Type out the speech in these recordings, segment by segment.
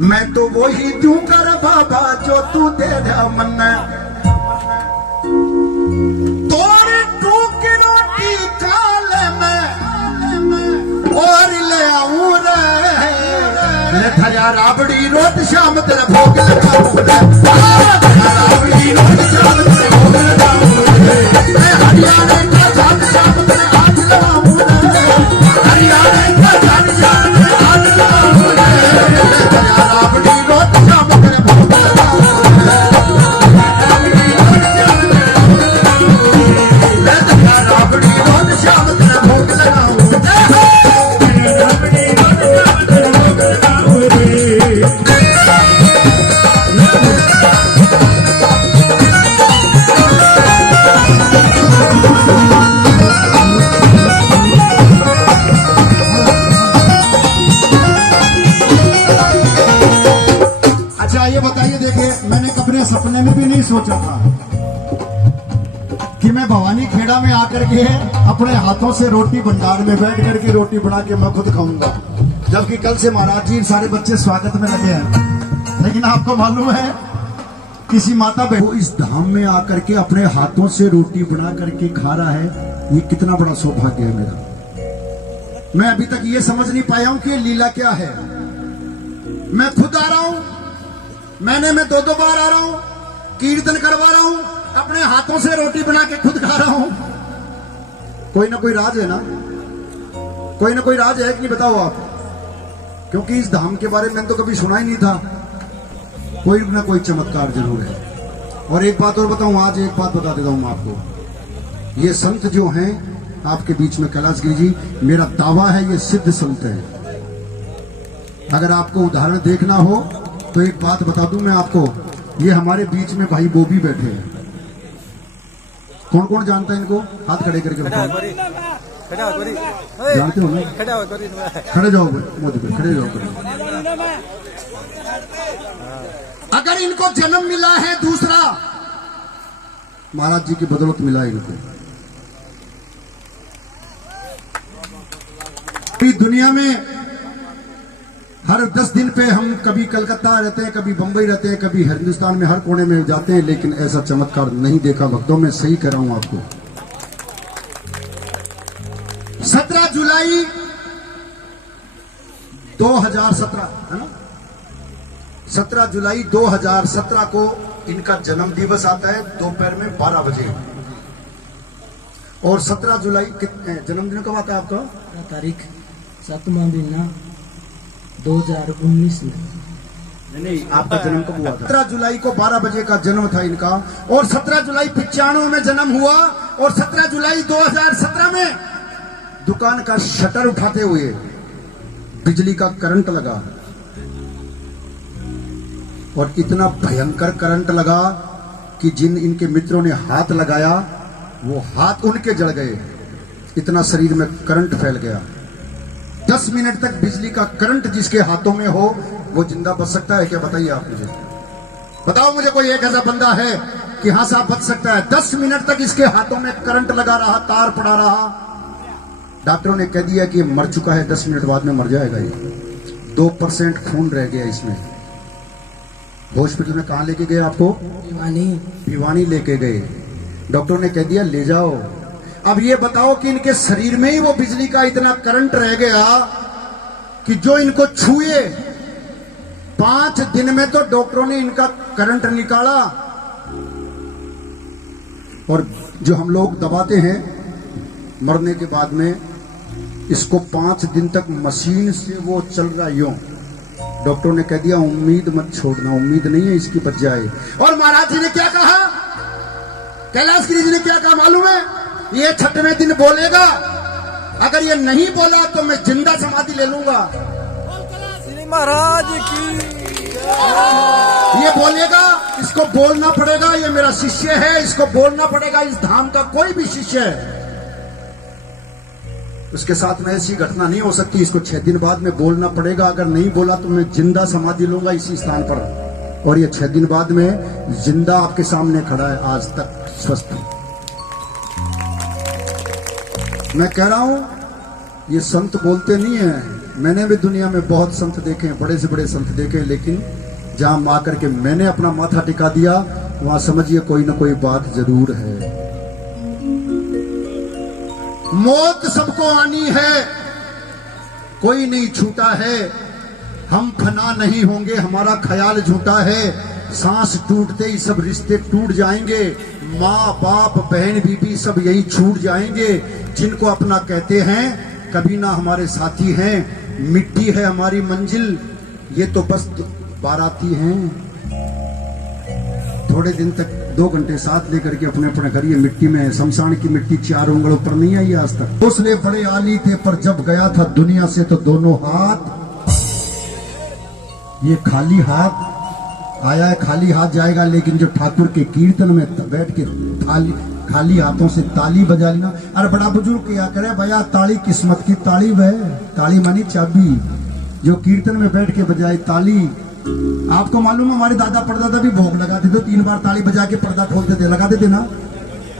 मैं तो वही तू कर बाबा जो तू दे दे मन तोर टू की रोटी काल में और ले आऊं रे थया राबड़ी रोट शाम तेरा भोग लगाऊं रे राबड़ी रोट शाम तेरा भोग लगाऊं रे हरियाणा का जान शाम तेरा हाथ लगाऊं रे हरियाणा का जान शाम तेरा हाथ लगाऊं रे थया राबड़ी रोट शाम तेरा भोग लगाऊं रे थया राबड़ी रोट शाम तेरा भोग लगाऊं सपने में भी नहीं सोचा था कि मैं भवानी खेड़ा में आकर के अपने हाथों से रोटी भंडार में बैठ करके रोटी बना के मैं खुद खाऊंगा, जबकि कल से महाराज जी सारे बच्चे स्वागत में लगे हैं। लेकिन आपको मालूम है किसी माता बहू इस धाम में आकर के अपने हाथों से रोटी बना करके खा रहा है, ये कितना बड़ा सौभाग्य है मेरा। मैं अभी तक ये समझ नहीं पाया हूं कि लीला क्या है। मैं खुद आ रहा हूं, महीने में 2-2 बार आ रहा हूं, कीर्तन करवा रहा हूं, अपने हाथों से रोटी बना के खुद खा रहा हूं। कोई ना कोई राज है ना, कोई ना कोई राज है कि नहीं बताओ आप, क्योंकि इस धाम के बारे में तो कभी सुना ही नहीं था। कोई ना कोई चमत्कार जरूर है। और एक बात और बताऊं, आज एक बात बता देता हूं आपको, ये संत जो हैं आपके बीच में कैलाशगिरी जी, मेरा दावा है ये सिद्ध संत है। अगर आपको उदाहरण देखना हो तो एक बात बता दूं मैं आपको, ये हमारे बीच में भाई बोबी बैठे हैं। कौन कौन जानता है इनको? हाथ खड़े करके बताओ। जानते हो ना? खड़े जाओ मोदी पे, खड़े जाओ। अगर इनको जन्म मिला है दूसरा, महाराज जी की बदौलत मिला है इनको। दुनिया में हर 10 दिन पे हम कभी कलकत्ता रहते हैं, कभी बंबई रहते हैं, कभी हिंदुस्तान में हर कोने में जाते हैं, लेकिन ऐसा चमत्कार नहीं देखा भक्तों। में सही कह रहा हूं आपको। 17 जुलाई 2017 है ना, 17 जुलाई 2017 को इनका जन्म दिवस आता है दोपहर में 12 बजे। और 17 जुलाई जन्मदिन कब आता है आपका? तारीख 7वां महीना 2019 में। नहीं, आपका जन्म कब हुआ था? 17 जुलाई को 12 बजे का जन्म था इनका, और 17 जुलाई 95 में जन्म हुआ, और 17 जुलाई 2017 में दुकान का शटर उठाते हुए बिजली का करंट लगा, और इतना भयंकर करंट लगा कि जिन इनके मित्रों ने हाथ लगाया वो हाथ उनके जल गए, इतना शरीर में करंट फैल गया। 10 मिनट तक बिजली का करंट जिसके हाथों में हो वो जिंदा बच सकता है क्या? बताइए आप मुझे, बताओ मुझे कोई एक ऐसा बंदा है कि हाँ साहब बच सकता है? 10 मिनट तक इसके हाथों में करंट लगा रहा, तार पड़ा रहा। डॉक्टरों ने कह दिया कि मर चुका है, 10 मिनट बाद में मर जाएगा ये। 2% खून रह गया इसमें। हॉस्पिटल में कहाँ लेके गए आपको? भिवानी लेके गए। डॉक्टर ने कह दिया ले जाओ। अब ये बताओ कि इनके शरीर में ही वो बिजली का इतना करंट रह गया कि जो इनको छुए 5 दिन में तो डॉक्टरों ने इनका करंट निकाला। और जो हम लोग दबाते हैं मरने के बाद में, इसको 5 दिन तक मशीन से वो चल रहा यूं। डॉक्टरों ने कह दिया उम्मीद मत छोड़ना, उम्मीद नहीं है इसकी बच जाए। और महाराज जी ने क्या कहा, कैलाशगिरी जी ने क्या कहा मालूम है? ये 6वें दिन बोलेगा, अगर ये नहीं बोला तो मैं जिंदा समाधि ले लूंगा। महाराज की ये बोलेगा, इसको बोलना पड़ेगा, ये मेरा शिष्य है, इसको बोलना पड़ेगा। इस धाम का कोई भी शिष्य है उसके साथ में ऐसी घटना नहीं हो सकती, इसको 6 दिन बाद में बोलना पड़ेगा। अगर नहीं बोला तो मैं जिंदा समाधि लूंगा इसी स्थान पर। और ये 6 दिन बाद में जिंदा आपके सामने खड़ा है, आज तक स्वस्थ। मैं कह रहा हूं ये संत बोलते नहीं है, मैंने भी दुनिया में बहुत संत देखे हैं, बड़े से बड़े संत देखे हैं, लेकिन जहां मां करके मैंने अपना माथा टिका दिया वहां समझिए कोई ना कोई बात जरूर है। मौत सबको आनी है, कोई नहीं छूटा है, हम फना नहीं होंगे, हमारा ख्याल झूठा है, सांस टूटते ही सब रिश्ते टूट जाएंगे, माँ बाप बहन बीबी सब यही छूट जाएंगे, जिनको अपना कहते हैं कभी ना हमारे साथी हैं, मिट्टी है हमारी मंजिल, ये तो बस बाराती हैं। थोड़े दिन तक 2 घंटे साथ लेकर के अपने अपने घर, ये मिट्टी में शमशान की मिट्टी 4 उंगलों पर नहीं आई आज तक। उसने बड़े आली थे पर जब गया था दुनिया से तो दोनों हाथ, ये खाली हाथ आया है, खाली हाथ जाएगा, लेकिन जो ठाकुर के कीर्तन में बैठ के खाली हाथों से ताली बजा लेना। अरे बड़ा बुजुर्ग क्या करे भैया, ताली किस्मत की ताली वह, ताली मानी चाबी, जो कीर्तन में बैठ के बजाए ताली। आपको मालूम है हमारे दादा परदादा भी भोग लगाते थे, 3 बार ताली बजा के पर्दा खोलते थे, लगाते थे ना,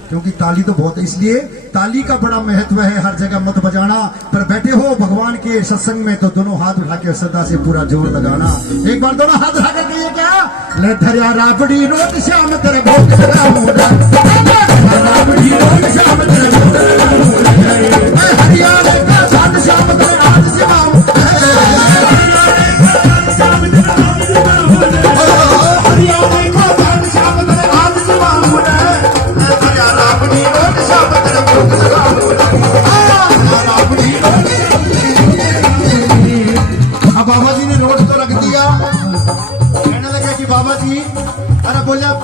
क्योंकि ताली तो बहुत है, इसलिए ताली का बड़ा महत्व है। हर जगह मत बजाना, पर बैठे हो भगवान के सत्संग में तो दोनों हाथ उठा के सदा से पूरा जोर लगाना। एक बार दोनों हाथ उठा कर कहिए क्या, ले धरिया राबड़ी रोट श्याम तेरे भोग लगाऊं, राबड़ी रोट श्याम तेरे भोग लगाऊं, हरियाणा का साथ श्याम तेरे आज सिवाऊं,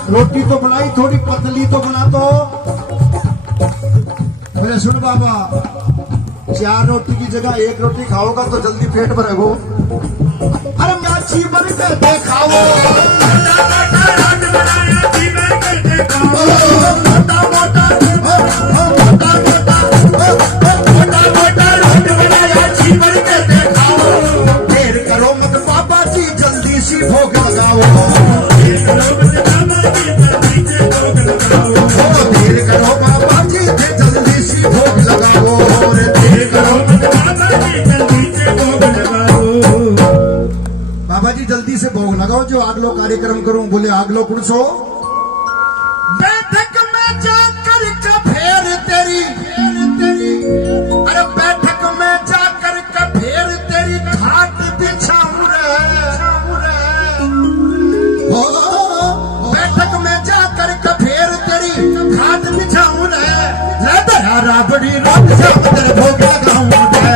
रोटी तो बनाई, थोड़ी पतली तो बना दो। बोले सुन बाबा, 4 रोटी की जगह 1 रोटी खाओगा तो जल्दी पेट भरेगो। अरे माची बन के खाओ, देर करो मत बाबा जी, जल्दी सी भोग लगाओ। बाबा जी जल्दी से भोग लगाओ, जो आगलो कार्यक्रम करूं। बोले आगलो कुड़सो, बैठक में जाकर कफेर तेरी, अरे बैठक में जाकर कफेर तेरी घाट बिछाऊं रे, बैठक में जाकर कफेर तेरी घाट बिछाऊं रे, ले दया राबड़ी रोट श्याम तेरे भोग लगाऊं रे,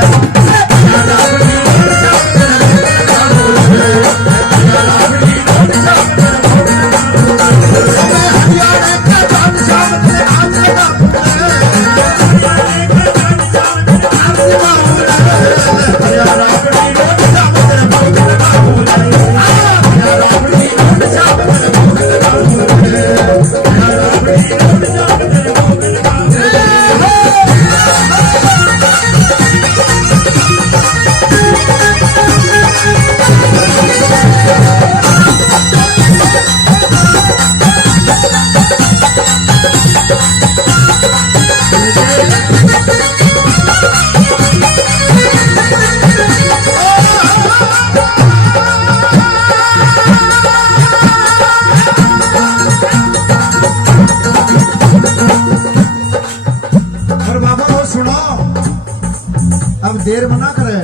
राबड़ी रोट श्याम तेरे भोग लगाऊं रे, राबड़ी रोट श्याम तेरे भोग लगाऊं रे, हरियाणा का जान श्याम तेरे आज लगाऊं रे, हरियाणा का जान श्याम तेरे आज लगाऊं रे, राबड़ी रोट श्याम तेरे भोग लगाऊं रे, राबड़ी रोट श्याम तेरे भोग लगाऊं रे, राबड़ी रोट श्याम तेरे भोग लगाऊं रे। अब देर मना करे,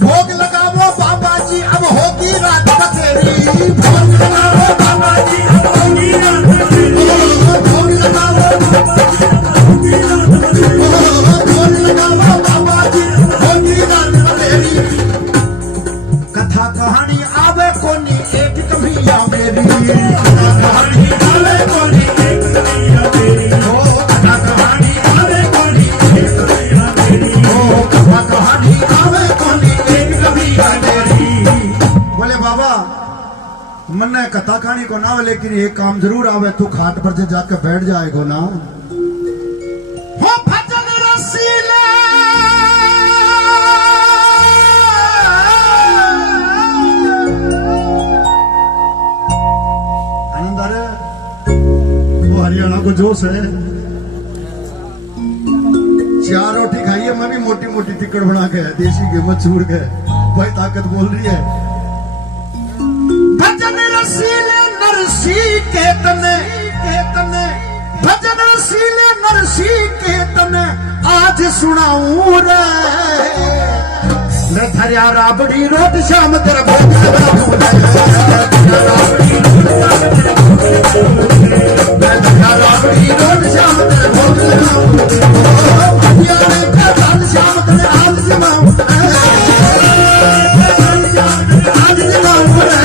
भोग लगाओ बाबा जी, अब होगी रात बसेरी, भोग लगाओ बाबा जी, अब होगी रात बसेरी, भोग लगाओ बाबा जी, अब होगी रात बसेरी, भोग लगाओ बाबा जी, अब होगी रात बसेरी। कथा कहानी आवे कोनी एक कभिया मेरी, कथा कहानी आवे कोनी एक कभिया मेरी, कथा कहानी आवे कोनी एक कभिया मेरी, कथा कहानी आवे कोनी एक कभिया मेरी। बोले बाबा मन कथा कहानी को ना आवे, लेकिन एक काम जरूर आवे, तू खाट पर से जाकर बैठ जाएगो ना, हो भजन रसीले आनंद आ रहा है, वो हरियाणा को जोश है। 4 रोटी खाइए, मैं भी मोटी मोटी टिकट बना के देसी के मचूर के भाई ताकत बोल रही है। भजन रसीले नरसी के तने भजन रसीले नरसी के तने आज सुनाऊं रे। मैं धरिया राबड़ी रोट शाम तेरा भोग लगाऊं रे। मैं धरिया राबड़ी रोट शाम तेरा भोग लगाऊं रे। भजिया ने कल शाम तेरे आज जमाऊं रे। आज जमाऊं रे।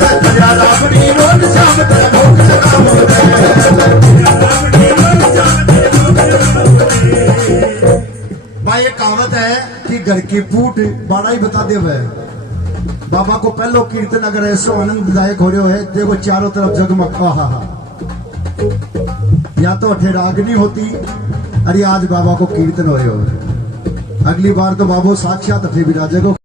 मैं धरिया राबड़ी रोट शाम तेरा भोग लगाऊं रे। भाई ये कहावत है कि घर की पूट बाड़ा ही बता दे वह। बाबा को पहलो कीर्तन अगर ऐसो आनंददायक हो रहे है, देखो चारों तरफ जगमग। हा या तो अठे रागनी होती, अरे आज बाबा को कीर्तन हो रहे हो। अगली बार तो बाबू साक्षात अठे विराजे को